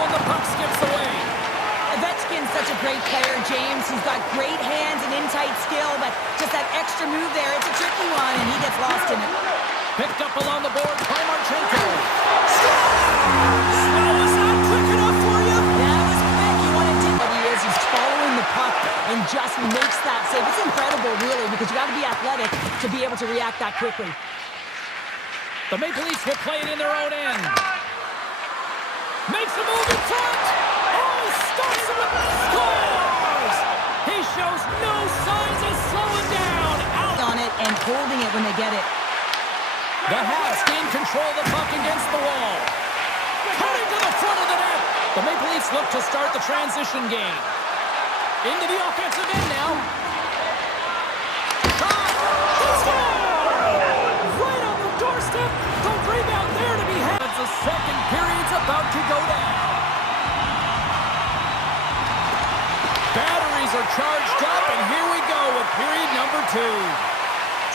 when the puck skips away. Ovechkin's such a great player, James. He's got great hands and in-tight skill, but just that extra move there, it's a tricky one, and he gets lost in it. Picked up along the board by Marchenko. Slow is not quick enough for you. That was quick. He wanted to. But he is. He's following the puck and just makes that save. It's incredible, really, because you got to be athletic to be able to react that quickly. The Maple Leafs will play it in their own end. Makes a move in front. Oh, starts him and scores! He shows no signs of slowing down. Out On it and holding it when they get it. The Habs gain control of the puck against the wall. Cutting to the front of the net. The Maple Leafs look to start the transition game. Into the offensive end now. Shot! They score! Right on the doorstep. The rebound there to be had. The second period's about to go down. Batteries are charged up, and here we go with period number 2.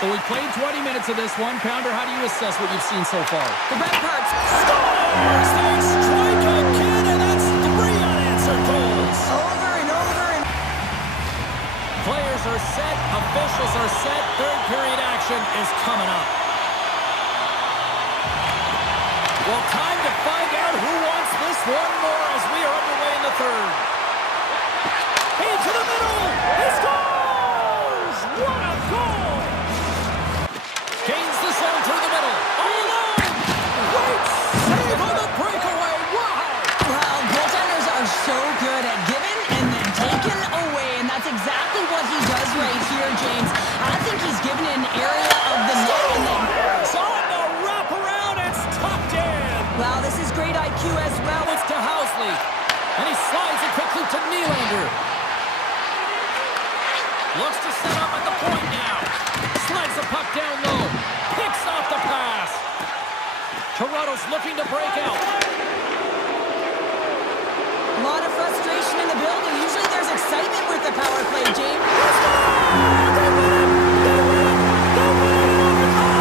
So we played 20 minutes of this one. Pounder, how do you assess what you've seen so far? The red cards. Scores! They strike again, and that's 3 unanswered goals. Over and over and... Players are set. Officials are set. Third period action is coming up. Well, time to find out who wants this one more as we are underway in the third. Into the middle. He scores! What a goal! Gains the zone through the middle. All alone. Great save on the breakaway. Wow! Well, goaltenders are so good at giving and then taking away, and that's exactly what he does right here, James. I think he's given an area of the net and then... It's on the wraparound. It's tucked in. Wow, this is great IQ as well. It's to Housley. And he slides it quickly to Nylander. Looks to set up at the point now. Slides the puck down low. Picks off the pass. Toronto's looking to break out. A lot of frustration in the building. Usually there's excitement with the power play, James. They win it! They win it! They win it in overtime!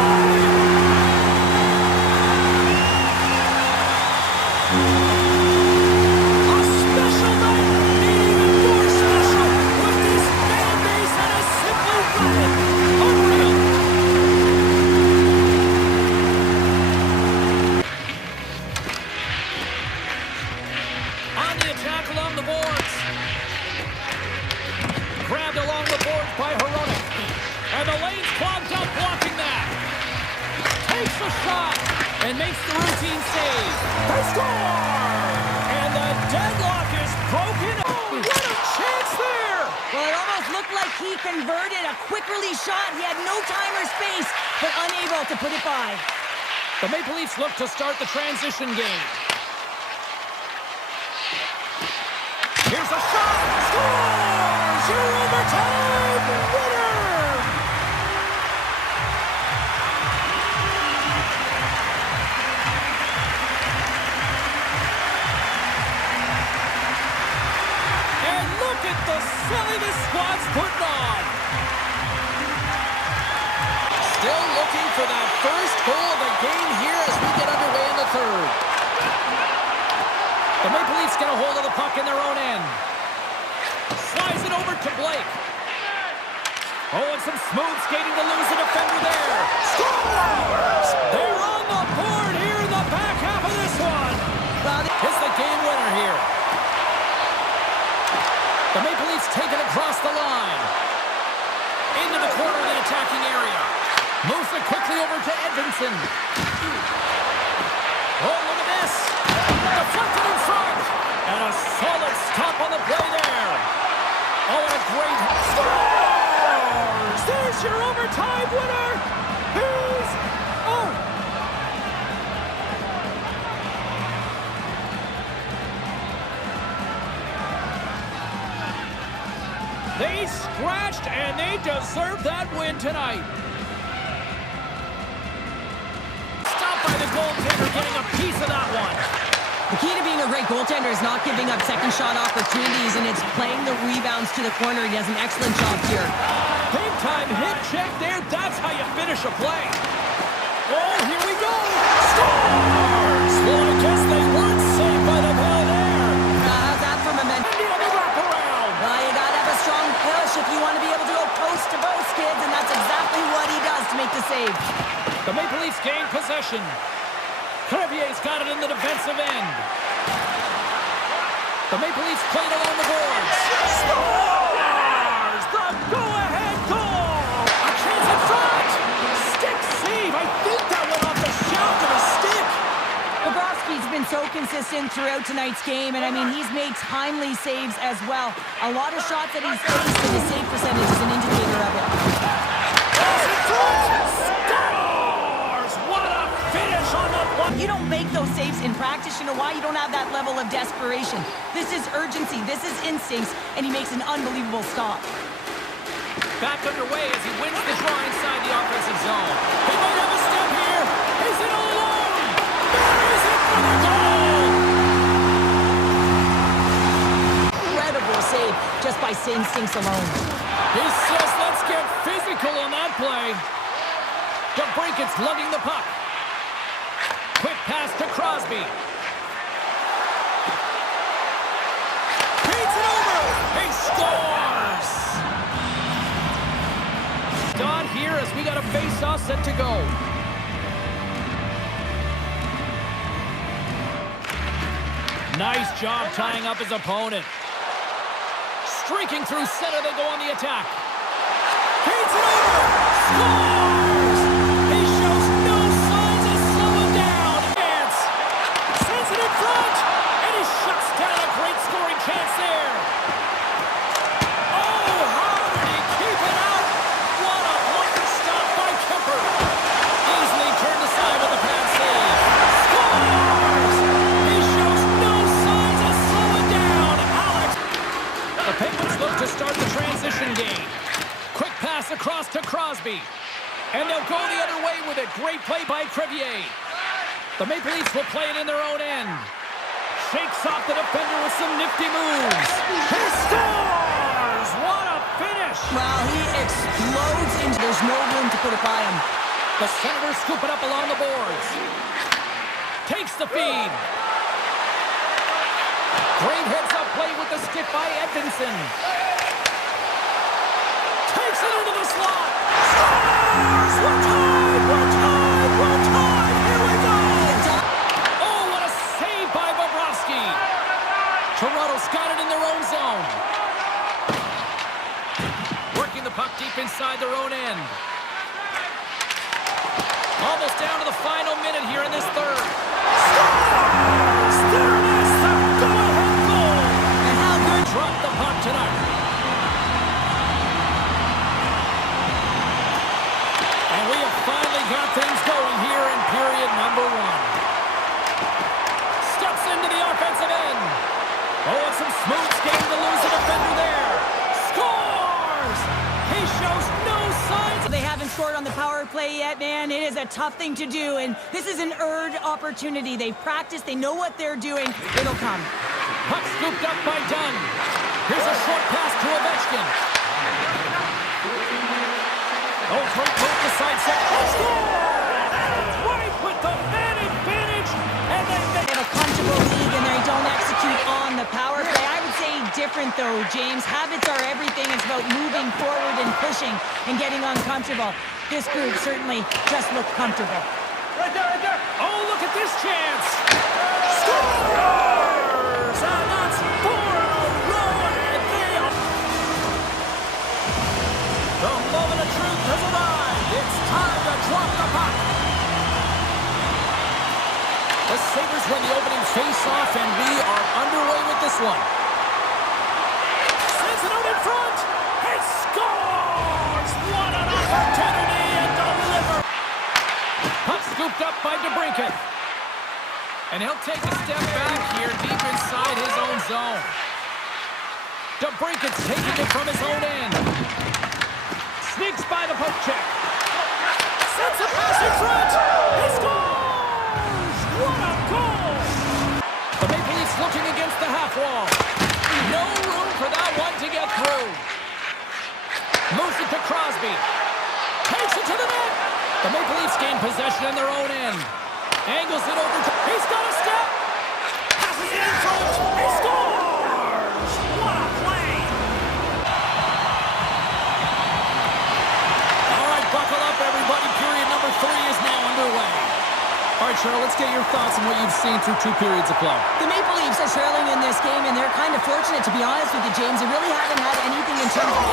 A special night, made even more special with this fan base that is simply running. Unreal. On the attack along the boards. Grabbed along the boards by Hronek. And the lane's clogged up blocking that. Takes a shot and makes the routine save. They score! And the deadlock is broken. Oh, what a chance there! Well, it almost looked like he converted a quick release shot. He had no time or space, but unable to put it by. The Maple Leafs look to start the transition game. Here's a shot! Scores! Your overtime winner! And look at the silly this squad's putting on. Still looking for that first goal of the game here as we get underway in the third. The Maple Leafs get a hold of the puck in their own end. Slides it over to Blake. Oh, and some smooth skating to lose a defender there. Scores! They're on the board here in the back half of this one. It's the game winner here. The Maple Leafs take it across the line. Into the corner of the attacking area. Moves it quickly over to Edvinsson. Oh, look at this. Deflected in front. And a solid stop on the play there. Oh, and a great scores! There's your overtime winner. He's... Oh! They scratched, and they deserve that win tonight. Stopped by the goaltender, getting a piece of that one. The key to being a great goaltender is not giving up second shot opportunities, and it's playing the rebounds to the corner. He does an excellent job here. Big time hit check there. That's how you finish a play. Oh, here we go. Scores! Well, I guess they weren't saved by the bell there. he's got it in the defensive end. The Maple Leafs played along the boards. Scores! The go-ahead goal! A chance in front! Stick save! I think that went off the shaft of a stick. Bobrovsky's been so consistent throughout tonight's game, and I mean, he's made timely saves as well. A lot of shots that he's faced, and his save percentage is an indicator of it. Scores! What a finish on the one! You don't make those saves in practice. You know why? You don't have that level of desperation. This is urgency. This is instincts, and he makes an unbelievable stop. Back underway as he wins the draw inside the offensive zone. He might have a step here. Is it all alone? There is it for the goal! Incredible save just by instincts alone. He says, let's get physical on that play. DeBrincat's lugging the puck. Quick pass to Crosby. Beats it over. He scores. Dot here as we got a face-off set to go. Nice job tying up his opponent. Streaking through center, they go on the attack. Beats it over. Scores. He shows no signs of slowing down. Sends it in front, and he shuts down a great scoring chance there. Oh, how did he keep it out? What a wonder stop by Kemper. Easily turned aside with a pad save. Scores! He shows no signs of slowing down. Alex. The Penguins look to start the transition game. Quick pass across to Crosby. And they'll go the other way with it. Great play by Crevier. The Maple Leafs will play it in their own end. Shakes off the defender with some nifty moves. He scores! What a finish! Well, he explodes into... There's no room to put it by him. The Senators scoop it up along the boards. Takes the feed. Great heads-up play with the stick by Edvinsson. Takes it into the slot. Scores! We're tied! We're tied! We're tied! Here we go! Oh, what a save by Bobrovsky! Toronto's got it in their own zone. Working the puck deep inside their own end. Almost down to the final minute here in this third. Scores! There it is! The go-ahead goal! And how good... Drop the puck tonight. And we have finally got things going here in period number one. Steps into the offensive end. Oh, and some smooth skating to lose the defender there. Scores! He shows no signs. They haven't scored on the power play yet, man. It is a tough thing to do, and this is an earned opportunity. They've practiced. They know what they're doing. It'll come. Puck scooped up by Dunn. Here's a short pass to Ovechkin. Oh, great move to side set. Right with the man advantage. And then They have a comfortable league, and they don't execute on the power play. I would say different, though, James. Habits are everything. It's about moving forward and pushing and getting uncomfortable. This group certainly just looked comfortable. Right there, right there. Oh, look at this chance. Scores! And that's 4 in a row. And they are... The moment of truth has arrived. It's time to drop the puck. The Sabres win the opening face-off, and we are underway with this one. Sends it out in front. He scores! What an opportunity and deliver. Puck scooped up by DeBrincat. And he'll take a step back here deep inside his own zone. DeBrincat's taking it from his own end. Sneaks by the poke check. Sends a pass in front. He scores! What a goal! The Maple Leafs looking against the half wall. No room for that one to get through. Moves it to Crosby. Takes it to the net. The Maple Leafs gain possession in their own end. Angles it over to... He's got a step. Passes it in front. He scores! What a play! All right, buckle up, everybody. Period number 3 is now underway. All right, Cheryl, let's get your your thoughts on what you've seen through 2 periods of play? The Maple Leafs are trailing in this game, and they're kind of fortunate, to be honest with you, James. They really haven't had anything in terms of...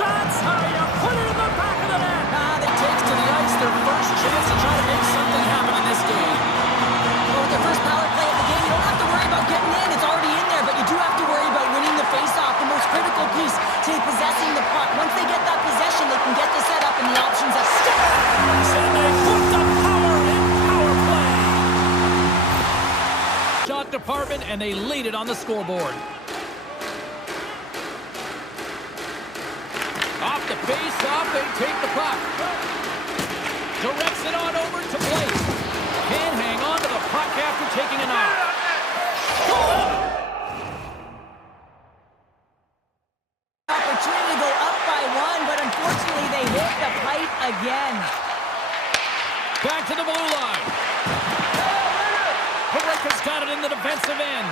That's how you put it in the back of the net. It takes to the ice their first chance to try to make something happen in this game. Well, with their first power play of the game, you don't have to worry about getting in. It's already in there, but you do have to worry about winning the face-off, the most critical piece to possessing the puck. Once they get that possession, they can get the setup and the options that start. And they put the power in power play. Shot department, and they lead it on the scoreboard. Off the face-off, they take the puck. Directs it on over to Blake. Can't hang on to the puck after taking a knock. Opportunity to go up by 1, but unfortunately they hit the pipe again. Back to the blue line. Barreca's got it in the defensive end.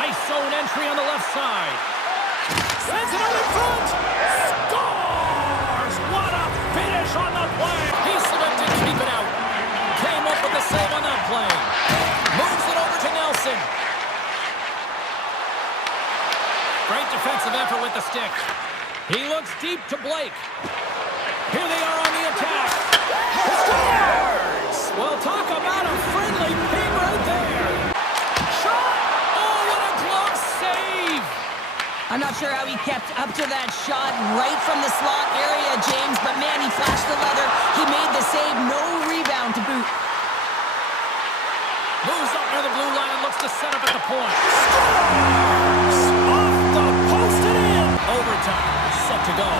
Nice zone entry on the left side. Sends it out in front. Scores! What a finish on the play. He slipped and keep it out. Came up with the save on that play. Moves it over to Nelson. Great defensive effort with the stick. He looks deep to Blake. Here they are on the attack. Scores! Well, talk about a friendly ping right there. Shot! Oh, what a glove save! I'm not sure how he kept up to that shot right from the slot area, James, but man, he flashed the leather. He made the save, no rebound to boot. Moves up near the blue line and looks to set up at the point. Scores! Off the post and in! Overtime, set to go.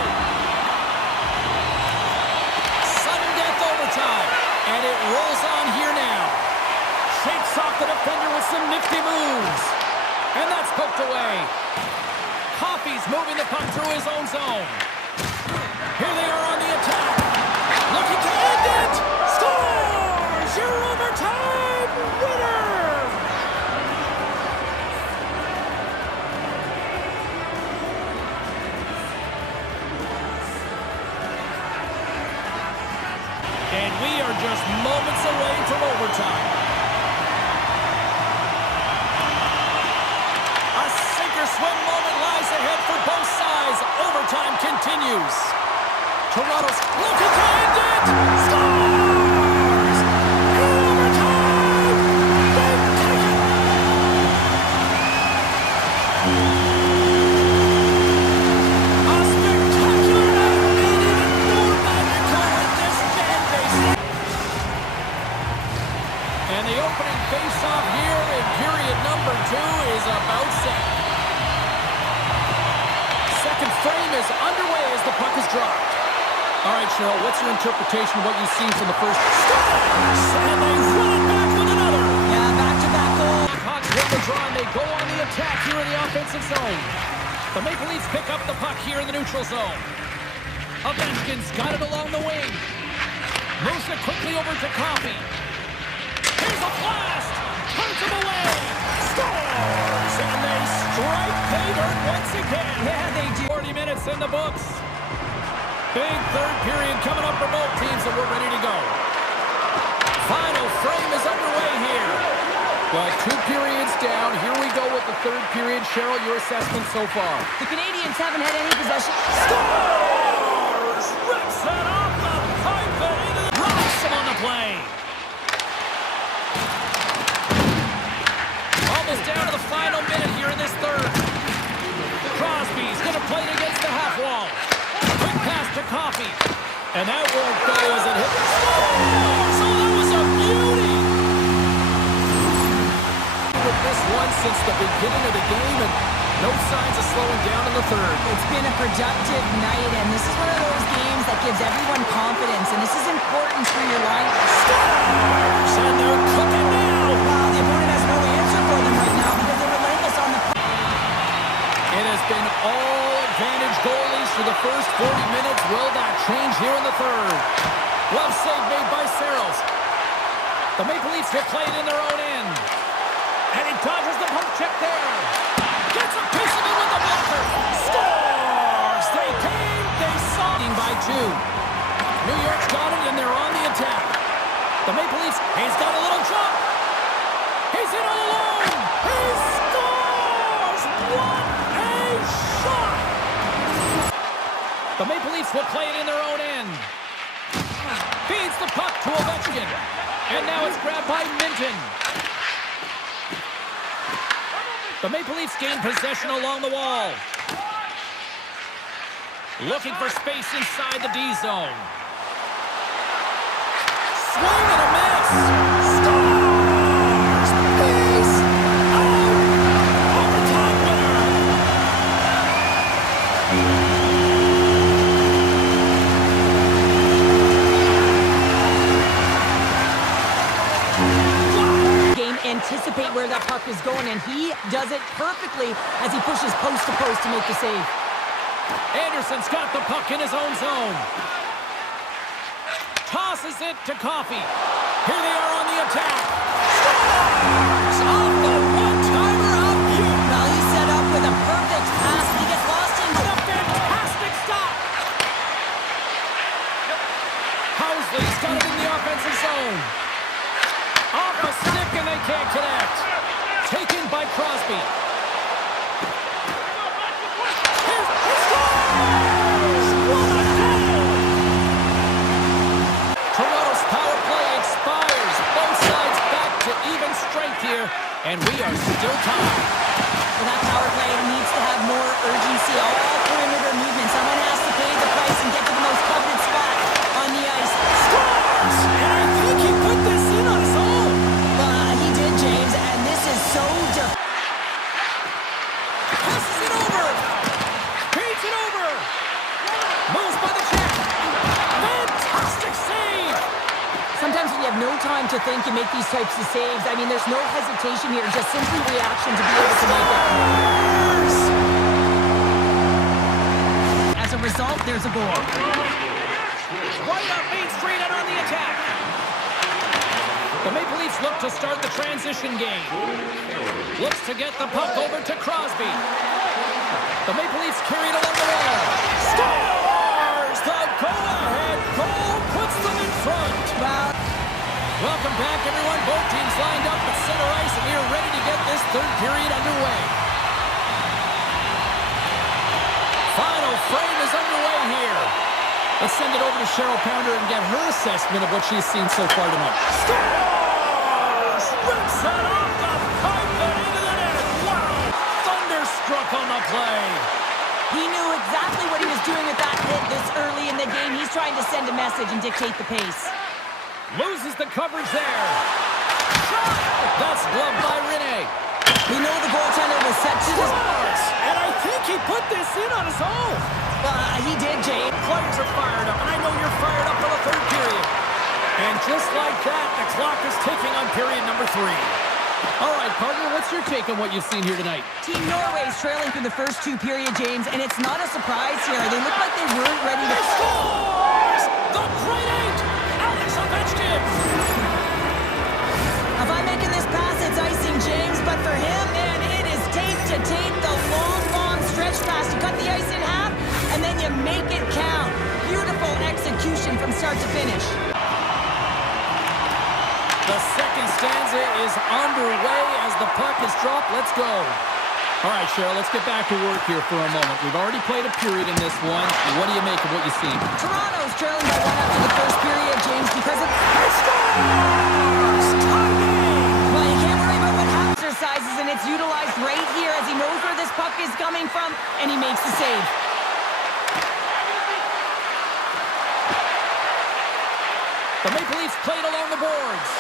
Sudden death overtime, and it rolls on here now. Shakes off the defender with some nifty moves. And that's poked away. Coffey's moving the puck through his own zone. Here they are on the attack. Looking to end it. Scores! Your overtime winner! And we are just moments away from overtime. Swim moment lies ahead for both sides. Overtime continues. Toronto's looking to end it. Scores! In overtime! They take it! A spectacular night made even more magical in this fan base. And the opening face-off here in period number 2 is about set. Second frame is underway as the puck is dropped. All right, Cheryl, what's your interpretation of what you've seen from the first? Scores! And they run it back with another. Yeah, back-to-back goal. Hawks win the draw, and they go on the attack here in the offensive zone. The Maple Leafs pick up the puck here in the neutral zone. Ovechkin's got it along the wing. Moves it quickly over to Coffey. Here's a blast! Turns him away! Scores! And they strike pay dirt once again. Yeah, they do. 40 minutes in the books. Big third period coming up for both teams, and we're ready to go. Final frame is underway here. Well, 2 periods down. Here we go with the third period. Cheryl, your assessment so far? The Canadians haven't had any possession. Scores! Rips it off the pipe and into the... Rocks him on the play. Almost down to the final minute here in this third. Crosby's going to play it against the half wall. Quick pass to Coffey. And that won't go as it hit. Oh, so that was a beauty. With this one since the beginning of the game, and no signs of slowing down in the third. It's been a productive night, and this is one of those games that gives everyone confidence, and this is important for your line. Stars, and they're cooking now. Wow, the opponent has no answer for them right now because they're relentless on the... It has been all advantage goalies for the first 40 minutes. Will that change here in the third? Glove save made by Saros. The Maple Leafs will play it in their own end. And he dodges the poke check there. Gets a piece of it with the blocker. Scores! They came, they saw. By 2. New York's got it, and they're on the attack. The Maple Leafs, he's got a little jump. He's in all alone. He scores! What a shot! The Maple Leafs will play it in their own end. Feeds the puck to Ovechkin. And now it's grabbed by Minton. The Maple Leafs gain possession along the wall. Looking for space inside the D zone. Swing and a miss. Scores! Peace out! Overtime winner! Game, anticipate where that puck is going, and he does it perfectly as he pushes post to post to make the save. Anderson's got the puck in his own zone. Tosses it to Coffey. Here they are on the attack. Scores! Off the one-timer of Butte. Well, he's set up with a perfect pass. He gets lost in A fantastic stop. Housley's got it in the offensive zone. Off a stick and they can't connect. Taken by Crosby. Toronto's power play expires. Both sides back to even strength here, and we are still tied. Well, that power play needs to have more urgency. All perimeter movement. Someone has to pay the price and get to the most coveted spot on the ice. Scores! And I think he put this in on his own. He did, James, and this is so Passes it over. Feeds it over. Moves by the check. Fantastic save. Sometimes when you have no time to think, you make these types of saves. I mean, there's no hesitation here, just simply reaction to be able to make it. As a result, there's a goal. Right up Main Street and on the attack. The Maple Leafs look to start the transition game. Looks to get the puck over to Crosby. The Maple Leafs carried along the wall. Scores! The go-ahead goal puts them in front. Well, Welcome back, everyone. Both teams lined up at center ice, and we are ready to get this third period underway. Final frame is underway here. Let's send it over to Cheryl Pounder and get her assessment of what she's seen so far tonight. Scores! Rips it off the pipe and into the net. Wow! Thunderstruck on the play. he knew exactly what he was doing with that hit this early in the game. He's trying to send a message and dictate the pace. Loses the coverage there. Shot! That's gloved by Rene. We know the goaltender was set to this. Scores! And I think he put this in on his own. He did, Jay. Players are fired up, and I know you're fired up for the third period. And just like that, the clock is ticking on period number 3. All right, partner, what's your take on what you've seen here tonight? Team Norway's trailing through the first 2 periods, James, and it's not a surprise here. They look like they weren't ready to... Scores! The great 8! Alex Ovechkin! If I'm making this pass, it's icing, James, but for him, man, it is tape to tape. The long stretch pass. You cut the ice in half, and then you make it count. Beautiful execution from start to finish. The second stanza is underway as the puck is dropped. Let's go. All right, Cheryl, let's get back to work here for a moment. We've already played a period in this one. What do you make of what you've seen? Toronto's trailing by 1 after the first period, James, because of... Well, you can't worry about what exercises, and it's utilized right here as he knows where this puck is coming from, and he makes the save. The Maple Leafs played along the boards.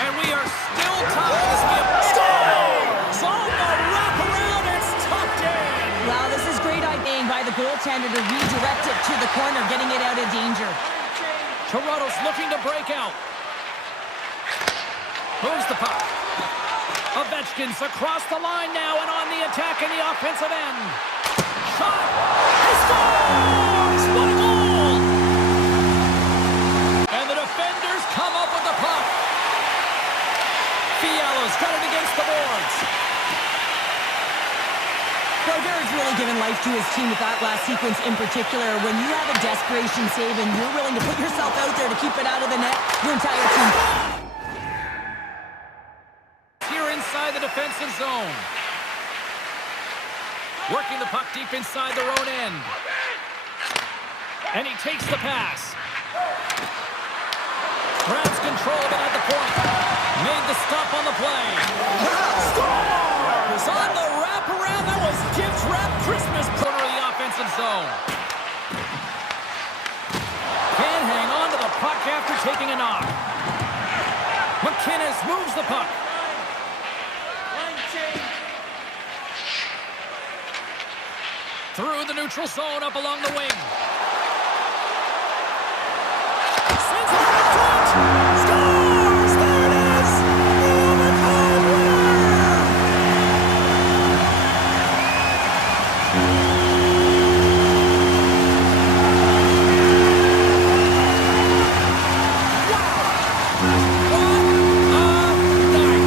And we are still tied as we have scores on the wraparound. It's tucked in. Well, this is great idea by the goaltender to redirect it to the corner, getting it out of danger. Toronto's looking to break out. Moves the puck. Ovechkin's across the line now and on the attack in the offensive end. Shot. He scores! What a goal! And the defenders come up with the puck. Fiala's got it against the boards. Brodeur really given life to his team with that last sequence in particular. When you have a desperation save and you're willing to put yourself out there to keep it out of the net, your entire team. Here inside the defensive zone. Working the puck deep inside their own end. And he takes the pass. Grabs control of it at the point. Made the stop on the play. Scores! On the wraparound. That was Gibbs wrap Christmas corner of the offensive zone. Can't hang on to the puck after taking a knock. McInnes moves the puck. Through the neutral zone, up along the wing. Sends it to front. Scores! There it is! The overtime winner! Wow! What a night!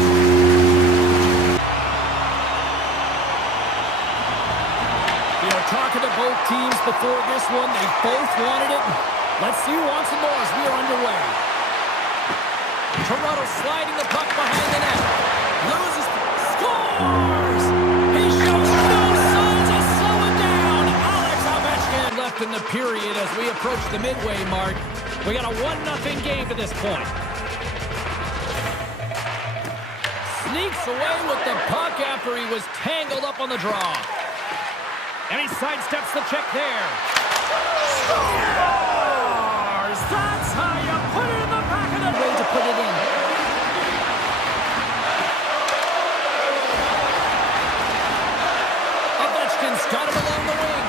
You know, talking to both teams before this one, they both wanted it. Let's see who wants it more as we are underway. Toronto sliding the puck behind the net. Loses. Scores! He shows no signs of slowing down. Alex Ovechkin left in the period as we approach the midway mark. We got a 1-0 game to this point. Sneaks away with the puck after he was tangled up on the draw. And he sidesteps the check there. Scores! That's how you put it in the back of the net. Way to put it in. Ovechkin's got him along the wing.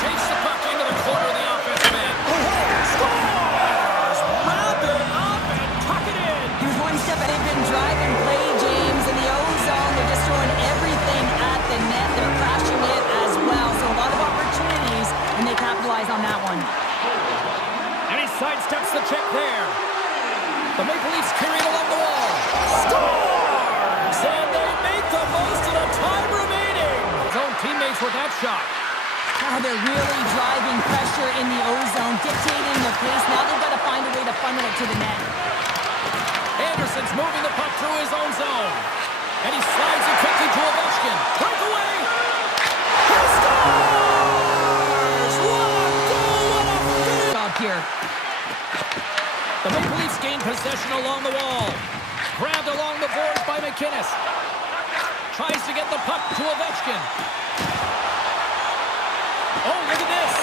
Takes the puck into the corner of the offensive end. Scores! Wrap it up and tuck it in. He was one step ahead, been driving play, James, in the O-zone. They're just throwing everything at the net. They're crashing it as well. So a lot of opportunities, and they capitalize on that one. And he sidesteps the check there. The Maple Leafs carry it along the wall. Scores! And they make the most of the time remaining. His own teammates with that shot. Now they're really driving pressure in the O-zone, dictating the pace. Now they've got to find a way to funnel it to the net. Anderson's moving the puck through his own zone. And he slides it quickly to Ovechkin. Breakaway! He scores! What a goal! What a finish! Job here. The Maple Leafs gain possession along the wall. Grabbed along the boards by McInnes. Tries to get the puck to Ovechkin. Oh, look at this.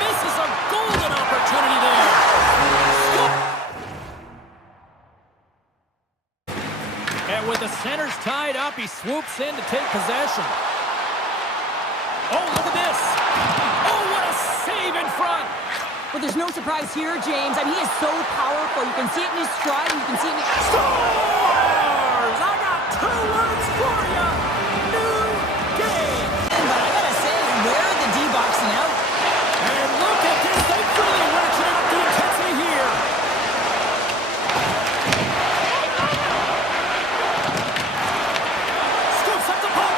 Misses a golden opportunity there. And with the centers tied up, he swoops in to take possession. Oh, look at this. Oh, what a save in front. But there's no surprise here, James. I mean, he is so powerful. You can see it in his stride, and you can see it in his... Scores! I got 2 words for you. New game. But I gotta say, where are the D-boxing out? And look at this. They really ratcheted up the intensity here. Scoops up the puck.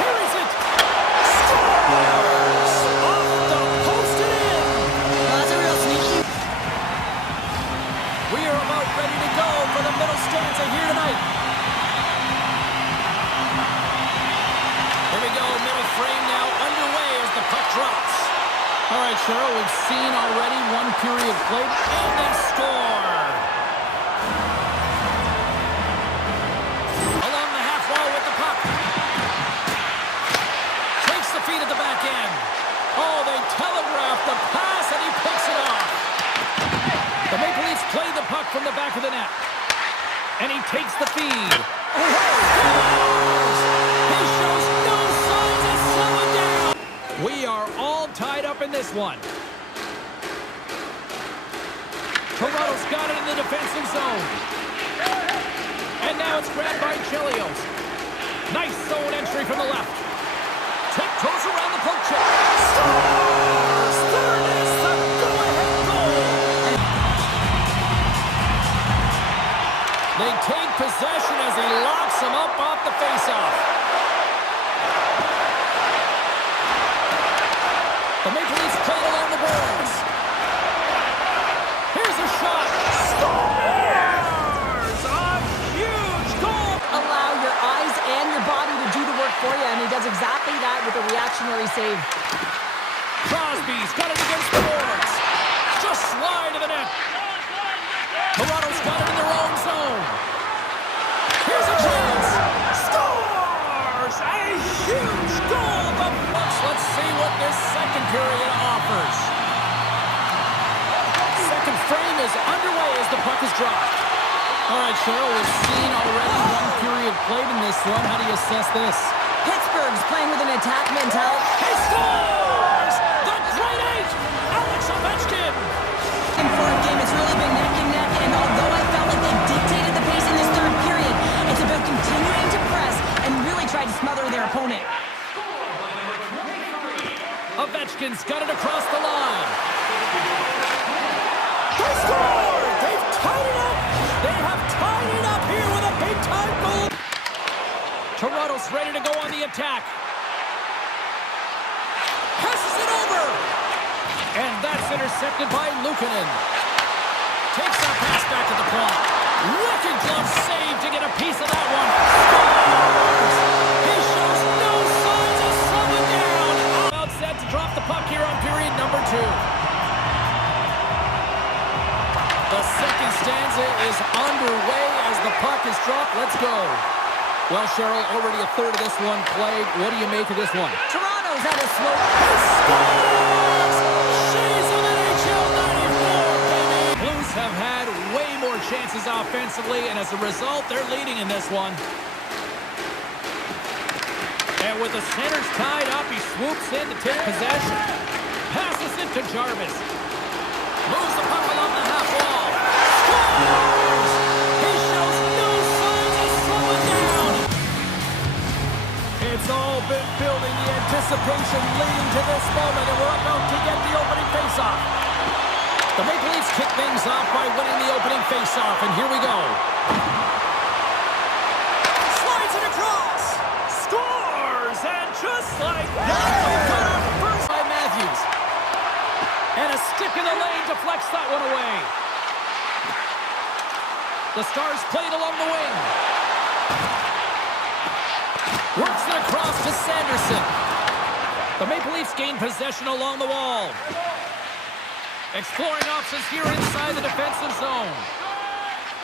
Carries it. Scores! Off the post and in. Well, that's a real sneaky... We are about ready to go for the middle stanza here tonight. Here we go, middle frame now underway as the puck drops. All right, Cheryl, we've seen already one period played, and they score. Along the half wall with the puck. Takes the feed at the back end. Oh, they telegraphed the pass, and he picks it off. The Maple Leafs play the puck from the back of the net. And he takes the feed. He shows no signs of slowing down. We are all tied up in this one. Toronto's got it in the defensive zone. And now it's grabbed by Chelios. Nice zone entry from the left. Tiptoes around the poke check. Scores! Third is the go-ahead goal. They take possession as he locks All right, Cheryl, we've seen already one period played in this one. How do you assess this? Pittsburgh's playing with an attack mentality. He scores! The great eight! Alex Ovechkin! In fourth game, it's really been neck and neck, and although I felt like they dictated the pace in this third period, it's about continuing to press and really try to smother their opponent. Ovechkin's got it across the line. They score! They've tied it up! They have tied it up here with a big-time goal. Toronto's ready to go on the attack. Passes it over! And that's intercepted by Luukkonen. Takes that pass back to the point. Wicked glove save to get a piece of that one. Scores! He shows no signs of slowing down. Out set to drop the puck here on period number 2. The second stanza is underway as the puck is dropped. Let's go. Well, Cheryl, already a third of this one played. What do you make of this one? Toronto's at a slow... He scores! She's of NHL 94, baby! Blues have had way more chances offensively, and as a result, they're leading in this one. And with the centers tied up, he swoops in to take possession. Passes it to Jarvis. Moves the puck along the half wall. Scores! He shows no signs of slowing down. It's all been building, the anticipation leading to this moment, and we're about to get the opening faceoff. The Maple Leafs kick things off by winning the opening faceoff, and here we go. Slides it across. Scores! And just like that, we've got our first by Matthews. And a stick in the lane deflects that one away. The Stars played along the wing. Works it across to Sanderson. The Maple Leafs gain possession along the wall. Exploring options here inside the defensive zone.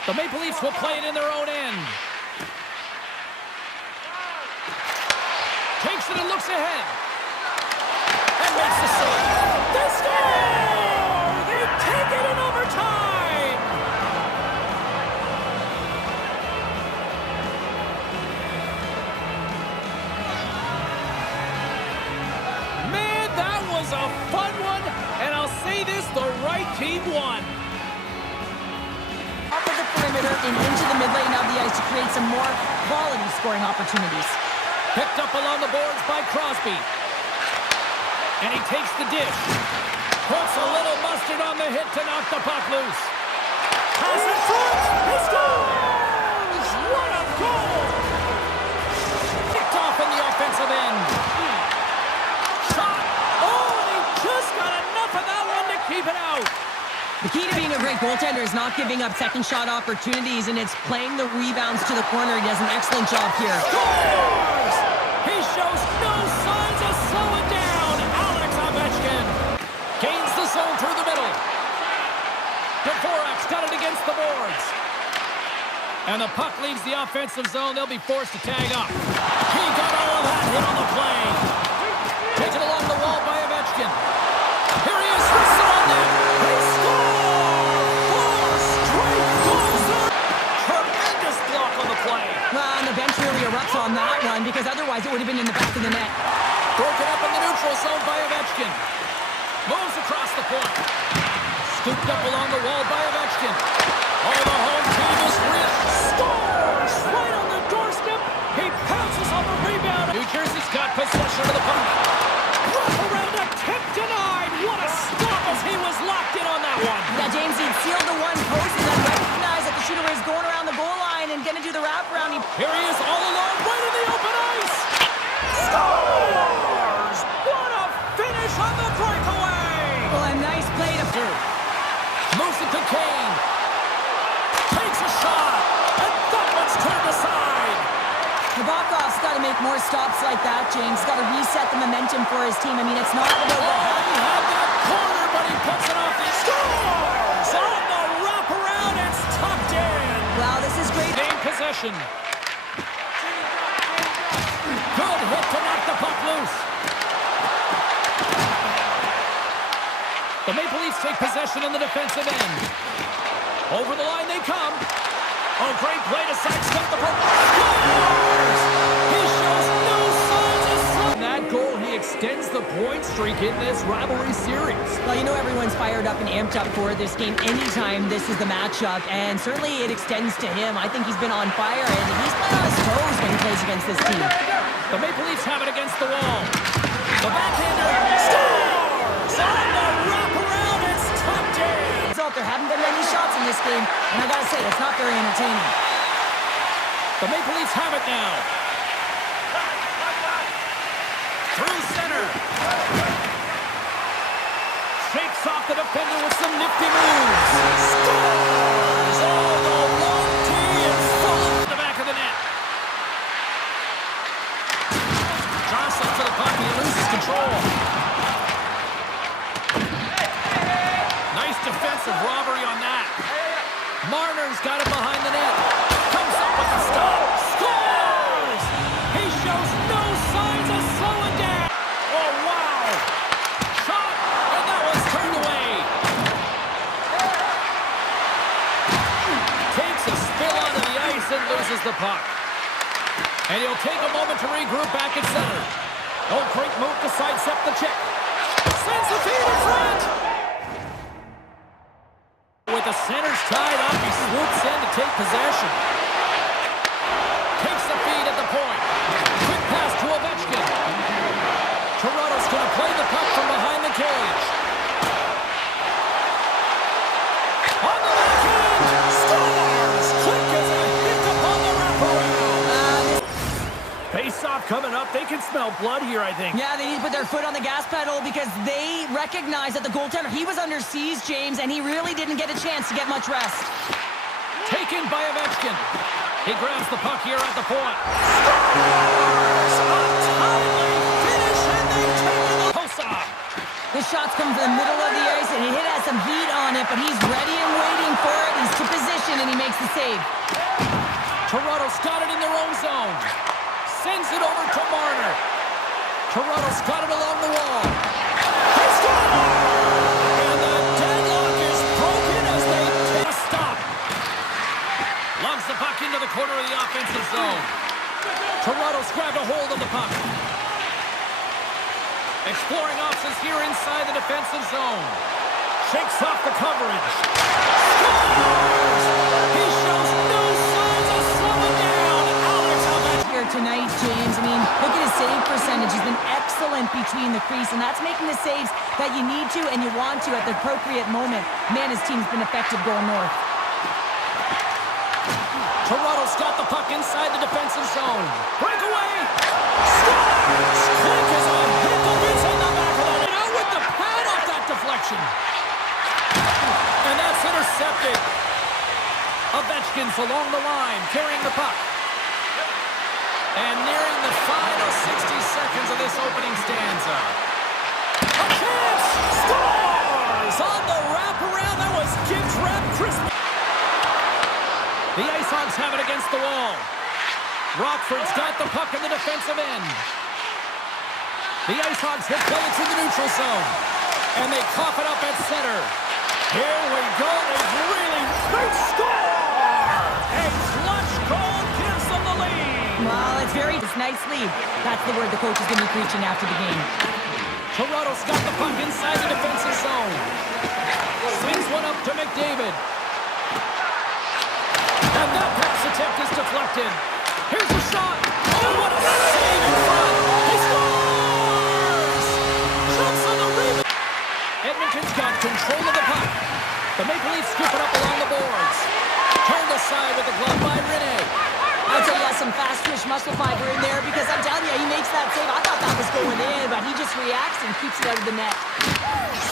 The Maple Leafs will play it in their own end. Takes it and looks ahead. And makes the save. They score! They take it in overtime! Man, that was a fun one, and I'll say this, the right team won. Up of the perimeter and into the mid lane of the ice to create some more quality scoring opportunities. Picked up along the boards by Crosby. And he takes the dish. Puts a little mustard on the hit to knock the puck loose. Pass in front. He scores! What a goal! Kicked off in the offensive end. Shot. Oh, and he just got enough of that one to keep it out. The key to being a great goaltender is not giving up second shot opportunities, and it's playing the rebounds to the corner. He does an excellent job here. Scores! He shows no signs of slowing down. Alex Ovechkin gains the zone through the middle. Dvorak's got it against the boards. And the puck leaves the offensive zone. They'll be forced to tag up. He got all of that hit on the play. Taken along the wall by Ovechkin. Here he is, wristed on net. They score! 4 straight goals there. Tremendous block on the play. Well, and the bench really erupts on that one because otherwise it would have been in the back of the net. Broken up in the neutral zone by Ovechkin. Moves across the point. Scooped up along the wall by Ovechkin. Oh, the home team is real. Scores! Right on the doorstep. He pounces on the rebound. New Jersey's got possession of the puck. Wrap around a tip denied. What a stop as he was locked in on that one. Yeah, James, he'd sealed the one post and then recognized that the shooter is going around the goal line and going to do the wraparound. Here he is all alone, right in the open ice. Scores! What a finish on the breakaway. Well, a nice play to... Moves it to Kane. Takes a shot. And that one's turned aside. Nabokov's got to make more stops like that, James. Got to reset the momentum for his team. I mean, it's not about what happened. He had that corner, but he puts it off. He scores! On the wraparound, it's tucked in. Wow, this is great. Game possession. Good hit to knock the puck loose. The Maple Leafs take possession in the defensive end. Over the line they come. Oh, great play to sidestep the puck. Scores! He shows no signs of slowing. That goal, he extends the point streak in this rivalry series. Well, you know everyone's fired up and amped up for this game anytime this is the matchup, and certainly it extends to him. I think he's been on fire, and he's playing on his toes when he plays against this team. The Maple Leafs have it against the wall. The backhander scores! On the wraparound, it's tucked in! There haven't been many shots in this game, and I gotta say, it's not very entertaining. The Maple Leafs have it now. Through center. Shakes off the defender with some nifty moves. Scores! Oh, the long tee and full to the back of the net. Johnson to the puck, and he loses control. Nice defensive robbery on that. Marner's got it behind the net. Comes up with the stop. Scores! He shows no signs of slowing down. Oh, wow. Shot, and that was turned away. Takes a spill onto the ice and loses the puck. And he'll take a moment to regroup back at center. Oh, great move to sidestep the check. Sends the feed in front. With the centers tied up, he swoops in to take possession. Takes the feed at the point. Quick pass to Ovechkin. Toronto's going to play the puck from behind the cage. On the backhand, scores! Quick as a hiccup on the wraparound. Face-off coming up. They can smell blood here, I think. Yeah, they need to put their foot on the gas pedal because they recognize that the goaltender, he was under siege, James, and he really didn't get a chance to get much rest. Taken by Ovechkin. He grabs the puck here at the point. Scores! A timely finish, and they take the post-off. The shots come from the middle of the ice, and he has some heat on it, but he's ready and waiting for it. He's to position, and he makes the save. Toronto's got it in their own zone. Sends it over to Marner. Toronto's got it along the wall. They score! And the deadlock is broken as they take a stop. Loves the puck into the corner of the offensive zone. Toronto's grabbed a hold of the puck. Exploring options here inside the defensive zone. Shakes off the coverage. Scores! He shows no signs of slowing down. Alex Ovechkin Here tonight, James, I mean, look at his save percentage. He's been excellent between the crease, and that's making the saves that you need to and you want to at the appropriate moment. Man, his team's been effective going north. Toronto's got the puck inside the defensive zone. Breakaway! Scores! Quick as a hiccup, it's in the back of the net. Out with the pad off that deflection. And that's intercepted. Ovechkin's along the line, carrying the puck. And nearing the final 60 seconds of this opening stanza. A chance! Scores! On the wraparound, that was Gibbs wrap Christmas. The Ice Hogs have it against the wall. Rockford's got the puck in the defensive end. The Ice Hogs have play it to the neutral zone. And they cough it up at center. Here we go. They score! A clutch goal gives them the lead. Well, it's nice lead. That's the word the coach is going to be preaching after the game. Toronto's got the puck inside the defensive zone. Swings one up to McDavid. And that pass attempt is deflected. Here's the shot. Oh, what a save in front. He scores! Jumps on the rebound. Edmonton's got control of the puck. The Maple Leafs scoop it up along the boards. Turned aside with the glove by Rene. I'd say he has some fast twitch muscle fiber in there because I'm telling you, he makes that save. I thought that was going in, but he just reacts and keeps it out of the net.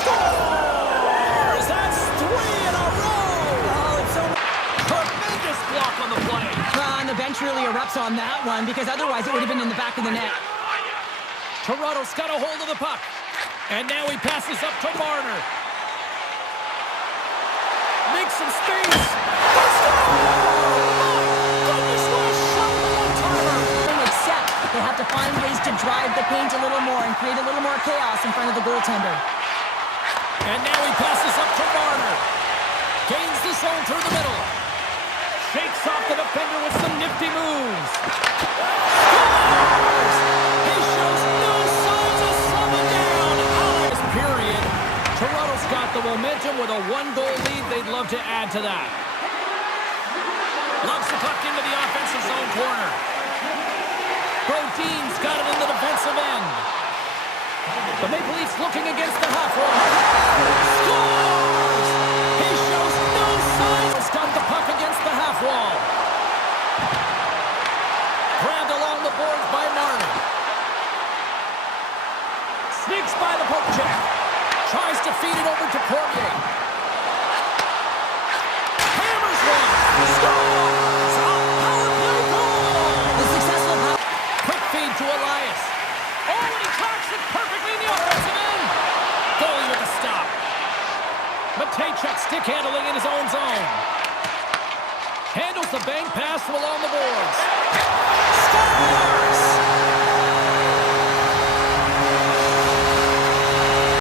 Scores! That's 3 in a row! Oh, it's so... Tremendous block on the play. And the bench really erupts on that one because otherwise it would have been in the back of the net. Toronto's got a hold of the puck. And now he passes up to Marner. Makes some space. Except they have to find ways to drive the paint a little more and create a little more chaos in front of the goaltender. And now he passes up to Marner. Gains the zone through the middle. Shakes off defender with some nifty moves. Scores! He shows no signs of slowing down. Out of this period, Toronto's got the momentum with a one-goal lead. They'd love to add to that. Loves the puck into the offensive zone corner. Brodin's got it in the defensive end. The Maple Leafs looking against the half wall. Scores! He shows no signs. Stunned the puck against the half wall. Grabbed along the boards by Marner. Sneaks by the poke check. Tries to feed it over to Cormier. Hammers one. Scores! A power play goal! The successful power... Quick feed to Elias. Oh, and he tracks it perfectly in the offensive end. Goalie with a stop. Matejchuk stick handling in his own zone. Handles the bank pass from along the boards. Scores!